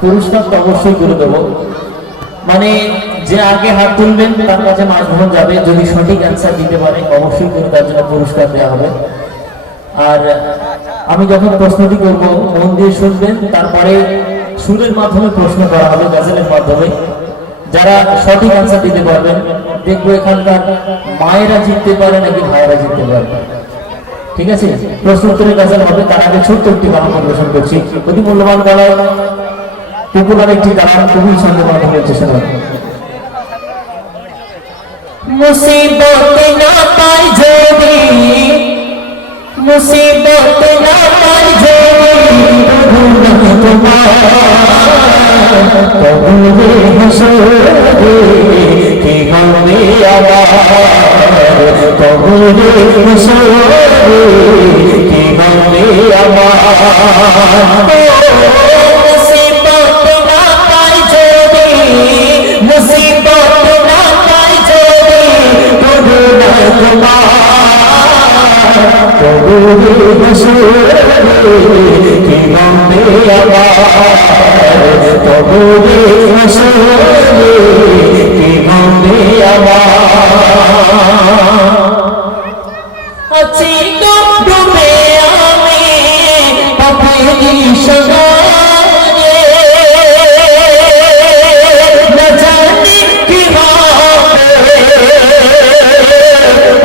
পুরস্কার তো অবশ্যই করে দেবো, মানে যে আগে হাত তুলবেন তার কাছে মাইক্রোফোন যাবে, যদি সঠিক অ্যান্সার দিতে পারে অবশ্যই করে তার জন্য পুরস্কার দেওয়া হবে। আর আমি যখন প্রশ্নটি করব মন দিয়ে শুনবেন, তারপরে সুরের মাধ্যমে প্রশ্ন করা হবে, গাজলের মাধ্যমে। যারা সঠিক অ্যান্সার দিতে পারবেন দেখবো এখানকার মায়েরা জিততে পারে নাকি ভাইয়েরা জিততে পারে। ঠিক আছে, প্রশ্ন উত্তরের গাজল হবে। তার আগে ছোট্ট একটি গান পরিবেশন করছি, অতি মূল্যবান গলায় পপুলার একটি গান, খুবই ছন্দের মাধ্যমে চেষ্টা হবে। মুসিবত না পাই যদি, মুসিবত না পাই যদি তোমার তবু হাসরে কি হবে আমার, তবু হাসরে কি হবে আমার। মুসিবত না পাই যদি, মুসিবত না পাই যদি তবু তোমার তবু হাসরে কি হবে আমার, তবু হাসরে কি হবে আমার। আছি তো ডুবে আমি পাপেরই সাগরে, না জানি কি হবে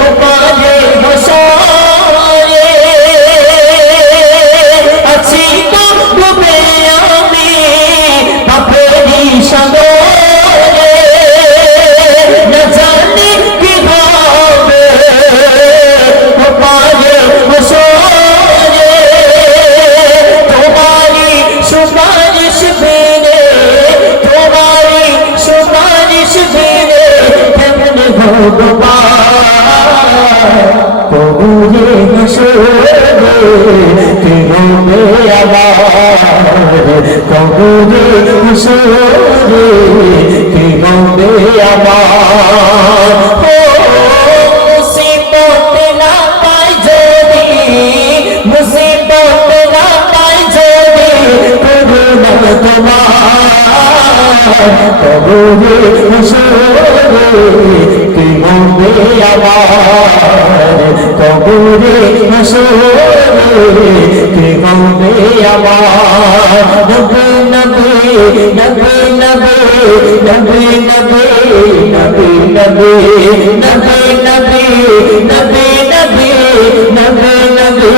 ওপারে হাসরে। আছি তো ডুবে আমি পাপেরই সাগরে, না জানি কি হবে ওপারে হাসরে। তোমারই সুপারিশ বিনে, তোমারই সুপারিশ বিনে কেমন হব কবুরে হাসরে কি হবে আমার, কবুরে হাসরে কি হবে আমার। মুসিবত না পাই যদি, মুসিবত না পাই যদি করুণা তোমার কবুরে হাসরে কি হবে আমার, কবুরে হাসরে কি হবে আমার। নবী নবী নবী নবী নবী নবী নবী নবী নবী নবী নবী নবী নবী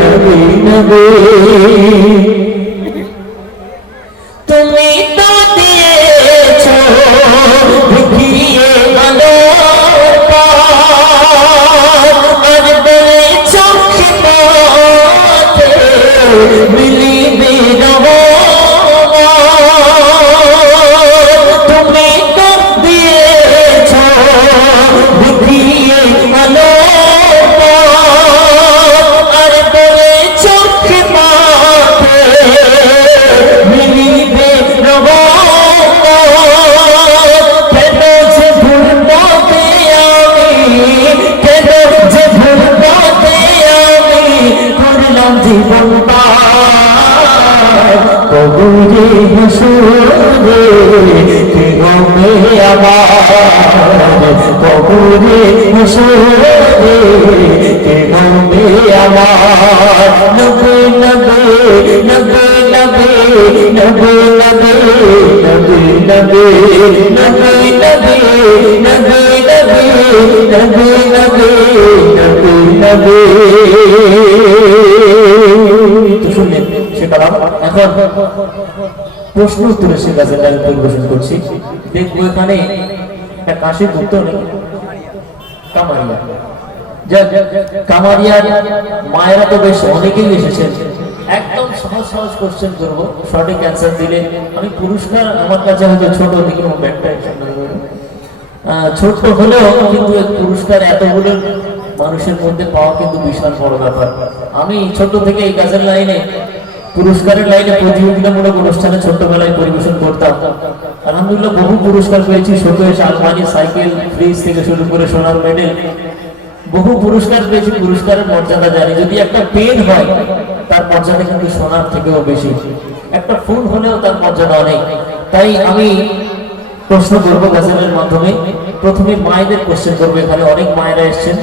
নবী নবী। তুমি তো দিয়েছো দেখিয়ে ভালো আর বলেছো পথে মিলিবে তুমি তো দিয়েছো দেখিয়ে ভালো আর বলেছো পথে মিলিবে কেন যে ভুল পথে আমি, কেন যে ভুল পথে আমি করলাম জীবন কবুরে হাসরে কি হবে আমার, কবুরে হাসরে কি হবে আমার। নবী নবী নবী নবী নবী নবী নবী নবী নবী নবী নবী নবী নবী নবী নবী। শুনলেন সেটা। এখন প্রশ্ন উত্তরে সে গাছের লাইন পরিবেশন করছি। দেখবো এখানে একটা কাশির উত্তর কামারিয়া, কামারিয়ার মায়েরা তো বেশ অনেকেই এসেছেন। একদম সহজ সহজ কোশ্চেন করবো, সঠিক অ্যান্সার দিলে আমি পুরস্কার, আমার কাছে হয়তো ছোট দিকে ব্যাগটা ছোট হলেও কিন্তু পুরস্কার এতগুলো মানুষের মধ্যে পাওয়া কিন্তু বিশাল বড় ব্যাপার। আমি ছোট থেকে এই গাছের লাইনে, পুরস্কারের লাইনে প্রতিযোগিতামূলক অনুষ্ঠানে ছোটবেলায় পরিবেশন করতাম। আলহামদুলিল্লাহ বহু পুরস্কার পেয়েছি, শোকেস, আলমারি, সাইকেল, ফ্রিজ থেকে শুরু করে সোনার মেডেল, বহু পুরস্কার পেয়েছি। পুরস্কারের মর্যাদা জানি, যদি একটা পেন হয় তার মর্যাদা কিন্তু সোনার থেকেও বেশি। একটা ফুল হলেও তার মর্যাদা অনেক। তাই আমি প্রশ্ন করবো গাজলের মাধ্যমে। প্রথমে মায়েদের কোশ্চেন করবো, এখানে অনেক মায়েরা এসেছেন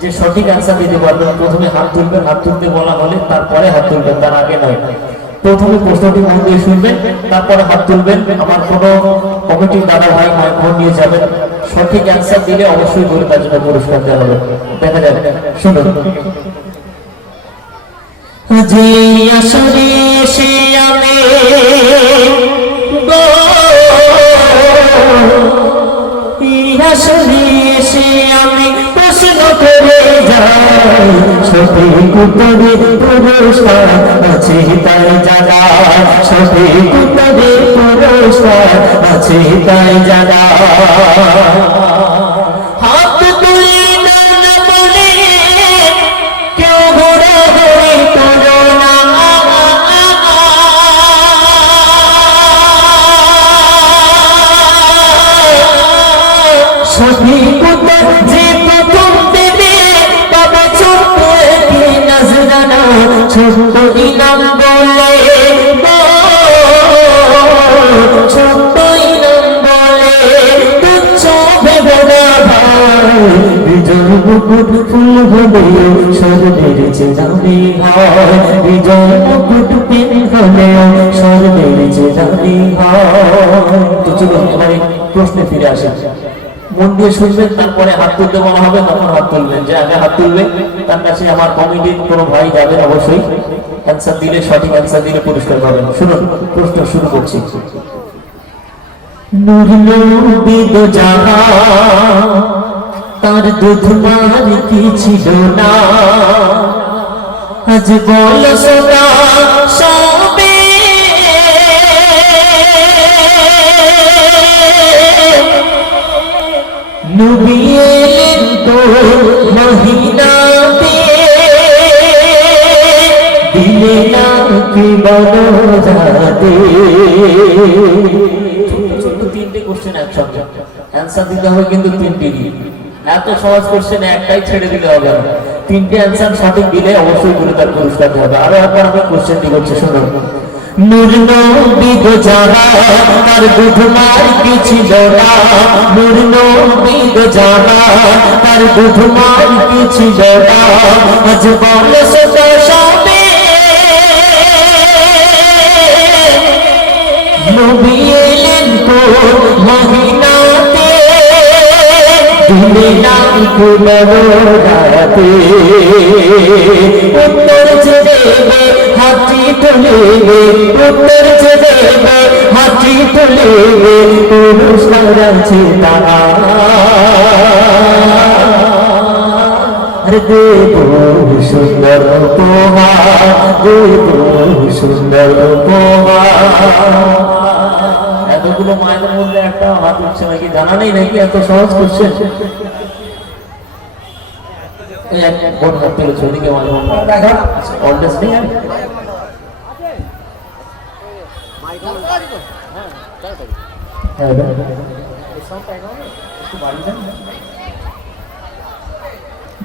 যে সঠিক অ্যান্সার দিতে পারবেন। প্রথমে হাত তুলবেন, হাত তুলতে বলা হলে তারপরে হাত তুলবেন, তার আগে নয়। প্রথমে প্রশ্নটি মন দিয়ে শুনবেন, তারপরে হাত তুলবেন। আমার কোনো কমিটির দাদা ভাই মাইক্রোফোন নিয়ে যাবেন, সঠিক অ্যান্সার দিলে অবশ্যই করে তার জন্য পুরস্কার দেওয়া হবে। দেখা যাবে, শুনুন। যে আসরে সে আমি গো, আসরে সে আমি প্রশ্ন করে যাই, সঠিক উত্তরে পুরস্কার আছে তাই জানা, সঠিক উত্তরে পুরস্কার আছে তাই জানা। হাত তুলি না বলে কেউ ঘোরাঘুরি করো না, সঠিক উত্তর যে প্রথম দেবে তবে ছোট্ট একটি নজরানা, ছোট্ট ইনাম বলে ছোট্ট ইনাম বলে তুচ্ছ ভেবে না ভাই, বিজয় মুকুট ফুল হলে স্বর্ণের চেনানি হয়, বিজয় মুকুট পেন হলে স্বর্ণের চেনানি হয়। তো চলুন এবারে প্রশ্নে ফিরে আসা। মন দিয়ে শুনবেন, তারপরে হাত তুলতে বলা হবে, তখন হাত তুলবেন। যে আগে হাত তুলবে তার কাছে আমার কমিটির কোনো ভাই যাবেন, অবশ্যই অ্যান্সার দিলে, সঠিক অ্যান্সার দিলে পুরস্কার পাবেন। শুনুন, প্রশ্ন শুরু করছি। নূর নবী দো জাহান, তার দুধ মার কি ছিল না, আজ বল সোনা সবে নবী এলেন তো মহিনাতে, দিলে না কি বনজাতে। ছোট তিনটে কোশ্চেন একসঙ্গে অ্যান্সার দিতে হবে, কিন্তু তিনটেরই। এত সহজ কোশ্চেন একটাই ছেড়ে দিলে হবে না, তিনটে অ্যান্সার সঠিক দিলে অবশ্যই করে তার পুরস্কার হবে। আরো একবার আমি কোশ্চেনটি করছি, শুনুন। নূর নবী দো জাহান, তার দুধ মার কি ছিল না, নূর নবী দো জাহান, তার দুধ মার কি ছিল না, আজ বল সোনা সবে নবী এলেন তো মহিনাতে, দিলে না কি বনজাতে। উত্তর যে দেবে হাতি তুলিবে, উত্তর যে দেবে হাতি তুলিবে, পুরস্কার আছে তারা। দেব সুন্দর উপহার, দেব সুন্দর উপহার। এতগুলো মায়ের মধ্যে একটা হাত উঠছে নাকি জানা নেই নাকি? এত সহজ করছে। কোন হাত তুলেছে ওদিকে? অলডেস নেই আর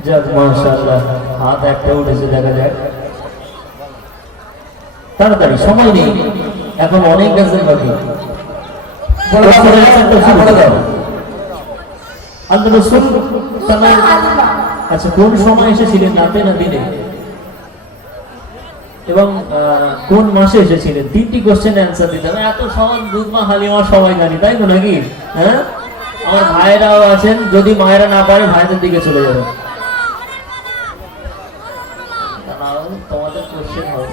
যাক, মাশাআল্লাহ, হাত একটা উঠেছে, দেখা যাক। তাড়াতাড়ি, সময় নেই, এখন অনেক গাছের বাকি। আচ্ছা, কোন সময় এসেছিলেন, রাতে না দিনে, এবং কোন মাসে এসেছিলেন? তিনটি কোশ্চেন অ্যান্সার দিতে হবে। এত সহজ, দুধ মা হালিমা সবাই জানি, তাই তো নাকি? হ্যাঁ, আমার ভাইয়েরাও আছেন, যদি মায়েরা না পারে ভাইদের দিকে চলে যাবে। তোমাদের কোশ্চেন হবে,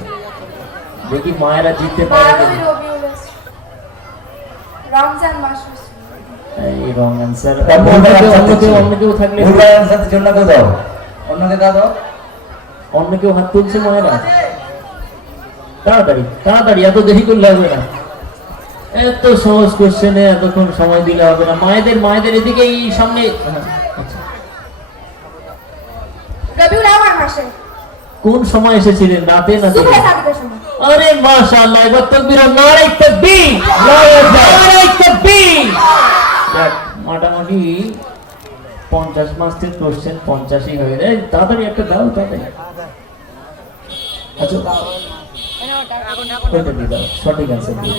দেখি মায়েরা জিততে পারে। রমজান মাস, এই রং অ্যান্সার। অন্য কেউ থাকলে অন্য কেউ হাত তুলছে মায়েরা? তাড়াতাড়ি তাড়াতাড়ি, এত দেরি করলে হবে না। এত সহজ কোশ্চেনে এতক্ষণ সময় দিলে হবে না। মায়েদের এদিকে, এই সামনে। রবিউল আওয়াল মাসে। কোন সময় এসেছিলেন, রাতে না দিনে? সুবহ সাদিকের সময়। আরে মাশাআল্লাহ, একবার তাকবীর, নারে তাকবীর, নারে তাকবীর। দেখ, মোটামুটি 50 মার্কের কোশ্চেন 50ই হয়ে যায়। তাড়াতাড়ি একটা দাও, তাড়াতাড়ি। আচ্ছা, ওইটা দিয়ে দাও, সঠিক অ্যান্সার দিয়ে।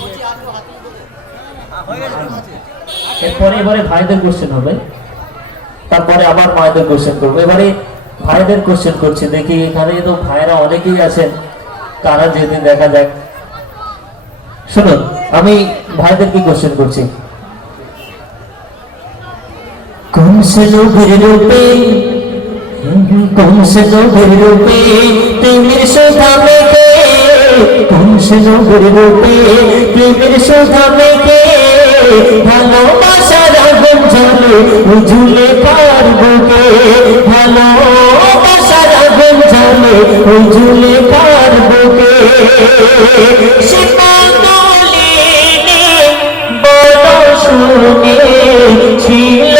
এরপরে এবারে ভাইদের কোশ্চেন হবে, তারপরে আবার মায়েদের কোশ্চেন করবো। এবারে ভাইদের কোশ্চেন করছি, দেখি এখানে তো ভাইরা অনেকেই আছেন, তারা যেদিন দেখা যাক। শুনুন, আমি ভাইদের কি কোশ্চেন করছি। कौन से लोग रूपे कौन से लोग रूपे प्रेमेर शोभा मेके कौन से लोग रूपे प्रेमेर शोभा मेके ভালোবাসার আগুন জ্বলে উজুলে পারবো কে ভালোবাসার আগুন জ্বলে উজুলে পারবো কে সে পাগলে বড় শুনে ছিল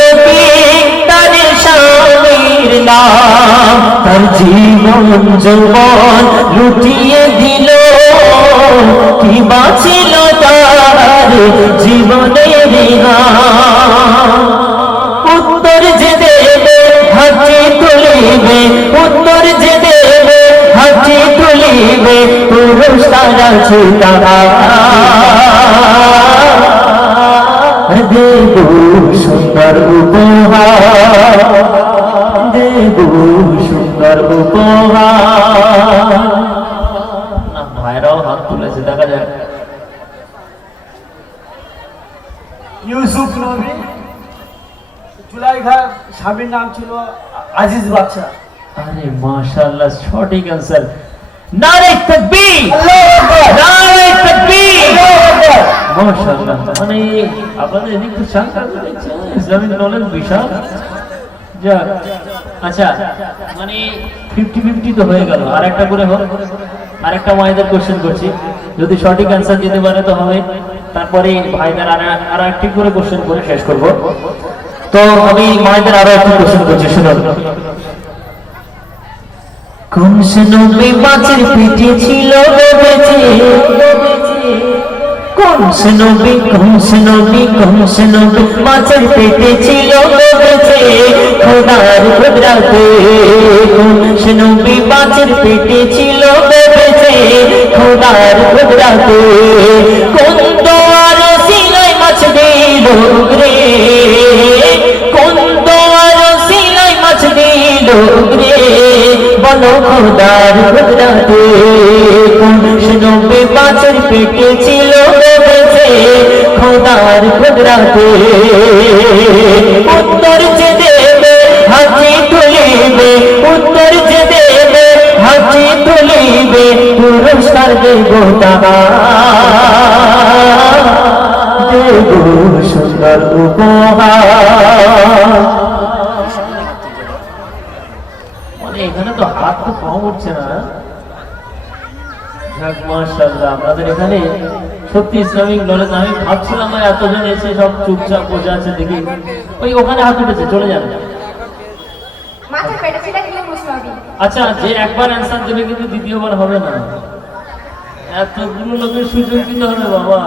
তার স্বামীর নাম তার জীবন যৌবন লুটিয়ে দিল কি বাঁচিল তার জীবনের উত্তর যে দেবে হাতে তুলিবে উত্তর যে দেবে হাতে তুলিবে পুরস্কার আছে তারা দেব সুন্দর উপহার দেব সুন্দর উপহার। না ভাইরাও হাত তুলেছে, দেখা যায়। ইউসুফ নবী, জুলাইখা স্বামীর নাম ছিল আজিজ বাদশা। আরে মাশাআল্লাহ, সঠিক অ্যান্সার। নারে তাকবীর, আল্লাহু আকবার, নারে তাকবীর, আল্লাহু আকবার। মাশাআল্লাহ। মানে আপনাদের এদিক তো শাখা রয়েছে, ইসলামিক নলেজ বিশাল। যাক, আচ্ছা, মানে 50-50 তো হয়ে গেল। আর একটা করে হোক, আর একটা মায়েদের কোশ্চেন করছি, যদি সঠিক অ্যান্সার দিতে পারে তো হবে, তারপরে ভাইদের আর একটি করে কোশ্চেন করে শেষ করব। তো আমি মায়েদের আরো একটা কোশ্চেন করছি, শুনুন। কোন সে নবী মাছের পেটে ছিল বেঁচে কোন সে নবী কোন সে নবী কোন সে নবী মাছের পেটে ছিল বেঁচে খোদার কুদরতে কোন সে নবী মাছের পেটে ছিল বেঁচে খোদার কুদরতে কোন দোয়ার সিলাই মাছ দিল রে কোন দোয়ার সিলাই মাছ দিল রে বলো খোদার কুদরতে কোন সে নবী মাছের পেটে ছিল বেঁচে খোদার কুদরতে উত্তর যে দেবে হাতে তুলিবে উত্তর যে দেবে হাতে তুলিবে পুরস্কার দেব তারা দেব সুন্দর উপহার। মানে এখানে তো হাত তো কম উঠছে না। যাক, মাশাআল্লাহ, আপনাদের এখানে সত্যি ইসলামিক নলেজ। আমি ভাবছিলাম এতজন এসে সব চুপচাপ বসে আছে, দেখি ওই ওখানে হাত উঠেছে, চলে যান। মাথায় পেটে ছিল ইউনুস নবী। আচ্ছা, যে একবার অ্যান্সার দেবে কিন্তু দ্বিতীয়বার হবে না, এতগুলো লোকের সুযোগ দিতে হবে বাবা।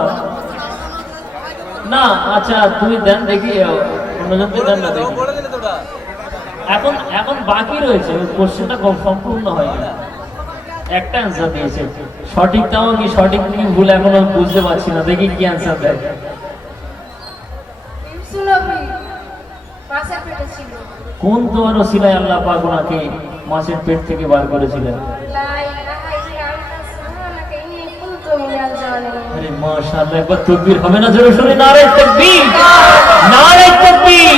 না আচ্ছা, তুমি দেন দেখি, অন্যজনকে দেন না দেখি। এখন এখন বাকি রয়েছে, কোশ্চেনটা সম্পূর্ণ হয়নি। একটা অ্যান্সার দিয়েছে, সঠিকটাও কি সঠিক কি ভুল এখনো বুঝতে পারছি না, দেখি কি অ্যান্সার দেয়। ইউনুস নবী মাছের পেটে ছিল। কোন তোমার ওসিলায় আল্লাহ পাক ওনাকে মাছের পেট থেকে বার করেছিলেন? লা ইলাহা ইল্লা আনতা সুবহানাকা ইন্নী কুনতু মিনাল জালিমিন। আরে মাশাআল্লাহ, একবার তাকবীর হবে না? জোরে শুনি, নারে তাকবীর, নারে তাকবীর।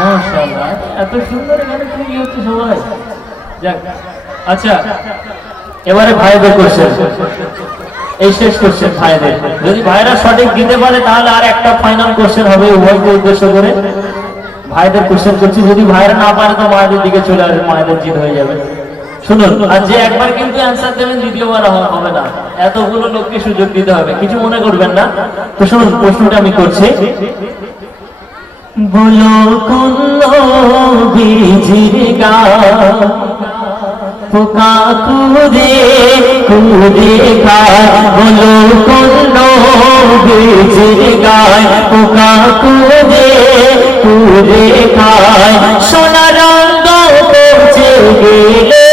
মাশাআল্লাহ, এত সুন্দর এখানে কি হচ্ছে সবাই। যাক, আচ্ছা, এবারে ভাইদের কোশ্চেন, এই শেষ কোশ্চেন ভাইদের। যদি ভাইরা সঠিক দিতে পারে তাহলে আর একটা ফাইনাল কোশ্চেন হবে উভয়কে উদ্দেশ্য করে। ভাইদের কোশ্চেন করছি, যদি ভাইরা না পারে তো মায়েদের দিকে চলে আসবে, মায়েদের জিত হয়ে যাবে। শুনুন, আর যে একবার কিন্তু অ্যান্সার দেবেন দ্বিতীয়বার হবে না, এতগুলো লোককে সুযোগ দিতে হবে, কিছু মনে করবেন না। তো শুনুন, প্রশ্নটা আমি করছি। বলো কোন বীজির গা পোকা কুরে কুরে গায়, বলো কোন বীজির গায় পোকা কুরে কুরে গায়, সোনা রঙ পৌঁছে গেলে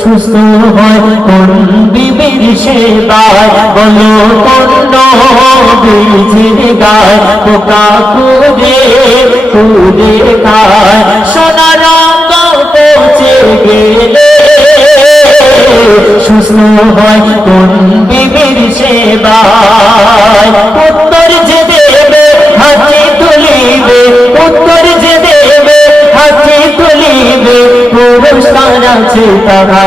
সুস্থ সুস্থ হয় কোন বিবির সেবায়, বলো কোন নবীজির গায়, পোকা কুড়ে কুড়ে খায়, সোনার রঙ পচে গেলে সুস্থ হয় কোন বিবির সেবায়। উত্তর যে দেবে হাতে তুলিবে, উত্তর যে দেবে হাতে তুলিবে, পুরস্কার আছে তারা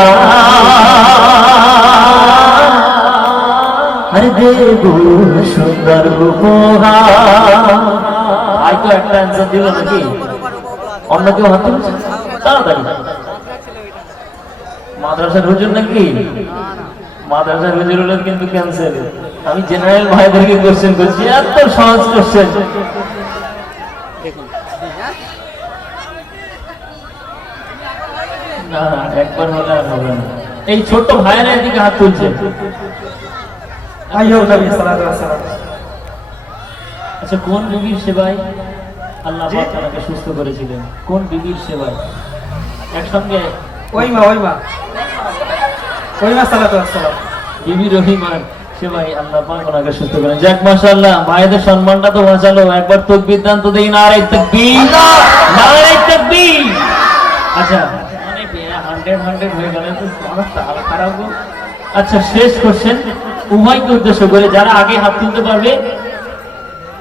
আর দেব সুন্দর উপহার। আই তো একটা অ্যান্সার দিল নাকি? অন্য কেউ হাত তুলছে? তাড়াতাড়ি। মাদ্রাসার হুজুর নাকি? মাদ্রাসার হুজুর হলে কিন্তু ক্যান্সেল। আমি জেনারেল ভাইদেরকে কোশ্চেন করছি, এত সহজ কোশ্চেন। না একবার হলে আর হবে না। এই ছোট ভাইয়েরা এদিকে হাত তুলছে। আইয়ুব নবী সাল্লাল্লাহু আলাইহি ওয়াসাল্লাম। আচ্ছা, কোন বিবির সেবায় আল্লাহ পাক তাকে সুস্থ করেছিলেন? কোন বিবির সেবায়? একসঙ্গে ওই মা সাল্লাল্লাহু আলাইহি ওয়াসাল্লাম। বিবি রহিমার সেবায় আল্লাহ পাক ওনাকে সুস্থ করেন। যাক মাশাআল্লাহ, মায়েদের সম্মানটা তো বাঁচালো। একবার তাকবীর দান তো দেই, নারে তাকবীর, নারে তাকবীর। আচ্ছা, মানে 100 হয়ে গেল তো অবস্থা খারাপ গো। আচ্ছা, শেষ কোশ্চেন উভয়কে উদ্দেশ্য করে, যারা আগে হাত তুলতে পারবে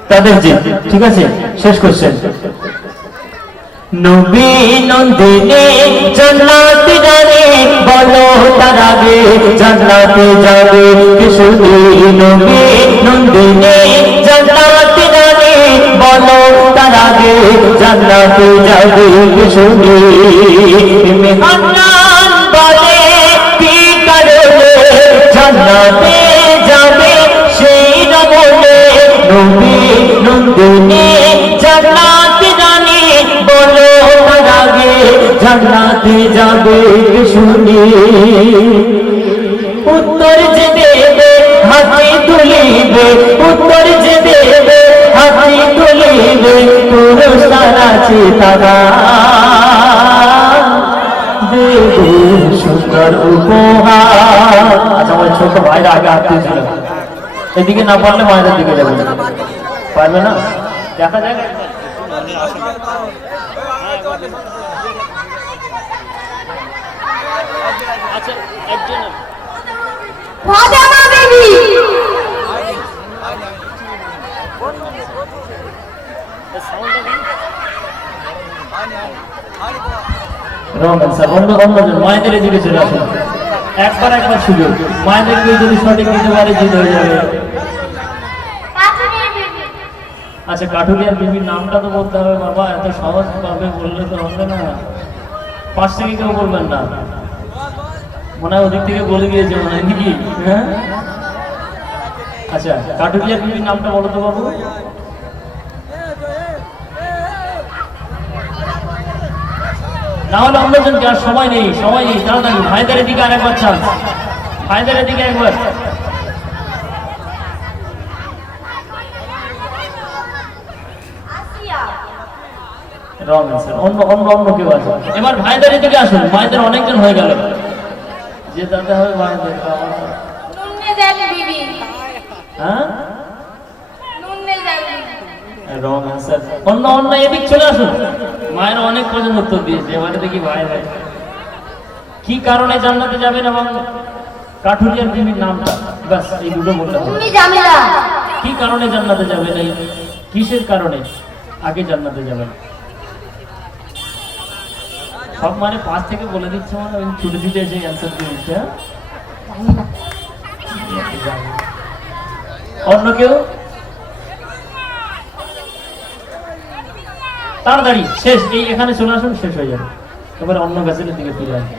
তাদের জিত। ঠিক আছে, শেষ কোশ্চেন। নবী নন্দিনী জান্নাতে যাবে, বলো তার আগে জান্নাতে যাবে কিশোরী। নবী নন্দিনী জান্নাতে যাবে, বলো তার আগে জান্নাতে যাবে কিশোরী। মেহমান বলে কি কারণে জান্নাতে যাবে সেই রমণে। নবী নন্দিনী জান্নাতে জানি, বলো তার আগে জান্নাতে যাবে শুনি। উত্তর যে দেবে হাতে তুলিবে, উত্তর যে দেবে হাতে তুলিবে, পুরস্কার আছে তারা দেবে সুন্দর উপহার। আচ্ছা, আমার ছোট ভাইরা আগে হাত তুলছিল, এদিকে না পারলে মায়েদের দিকে যাবে। পারবে না? দেখা যাক। আচ্ছা, একজন ফাতেমা বিবি। রমেন স্যার, অন্যজন মায়েদের এদিকে চলে আসুন। একবার সুযোগ, মায়েদেরকে যদি সঠিক দিতে পারে জিত হয়ে যাবে। আচ্ছা, কাঠুরিয়ার বিবির নামটা তো বলতে হবে বাবা, এত সহজ ভাবে বললে তো হবে না। 5 থেকে কেউ বলবেন না, মনে হয় ওদিক থেকে বলে গিয়েছে মনে হয় নাকি? হ্যাঁ, আচ্ছা, কাঠুরিয়ার বিবির নামটা বলো তো বাবু। না হলে অন্যজনকে, আর সময় নেই, তাড়াতাড়ি। ভাইদের দিকে আর একবার চান্স, ভাইদের দিকে একবার। অন্য কেউ আছে? এবার ভাইদের দিকে আসুন, ভাইদের অনেকজন হয়ে গেল, যে দাদা হবে ভাইদের। হ্যাঁ, রং অ্যান্সার। অন্য এদিক চলে আসুন, মায়ের অনেক প্রশ্ন উত্তর দিয়েছে। এবারে দেখি ভাইরা কি কারণে জান্নাতে যাবেন এবং কাঠুরিয়ার বিবির নামটা, ব্যাস এই দুটো বলতে হবে। কি কারণে জান্নাতে যাবেন, এই কিসের কারণে আগে জান্নাতে যাবেন? সব মানে 5 থেকে বলে দিচ্ছে, মানে ওই ছুটে ছুটে এসে অ্যান্সার দিয়ে দিচ্ছে। অন্য কেউ? তাড়াতাড়ি শেষ, এই এখানে চলে আসুন, শেষ হয়ে যাবে। এবারে অন্য গাছের দিকে ফিরে আসবে।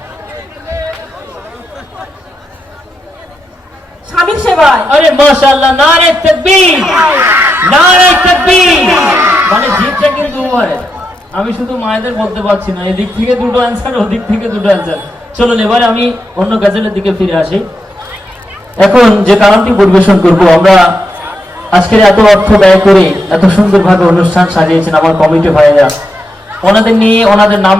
স্বামীর সেবায়। আরে মাশাআল্লাহ, নারে তাকবীর, নারে তাকবীর। মানে জিতটা কিন্তু উভয়। আমি শুধু মায়েদের বলতে পারছি না, এদিক থেকে দুটো অ্যান্সার, ওদিক থেকে দুটো অ্যান্সার। চলুন এবারে আমি অন্য গাছের দিকে ফিরে আসি। এখন যে গানটি পরিবেশন করব, আমরা আজকের এত অর্থ ব্যয় করে এত সুন্দরভাবে অনুষ্ঠান সাজিয়েছেন আমার কমিটি ভাইয়েরা, ওনাদের নিয়ে ওনাদের নাম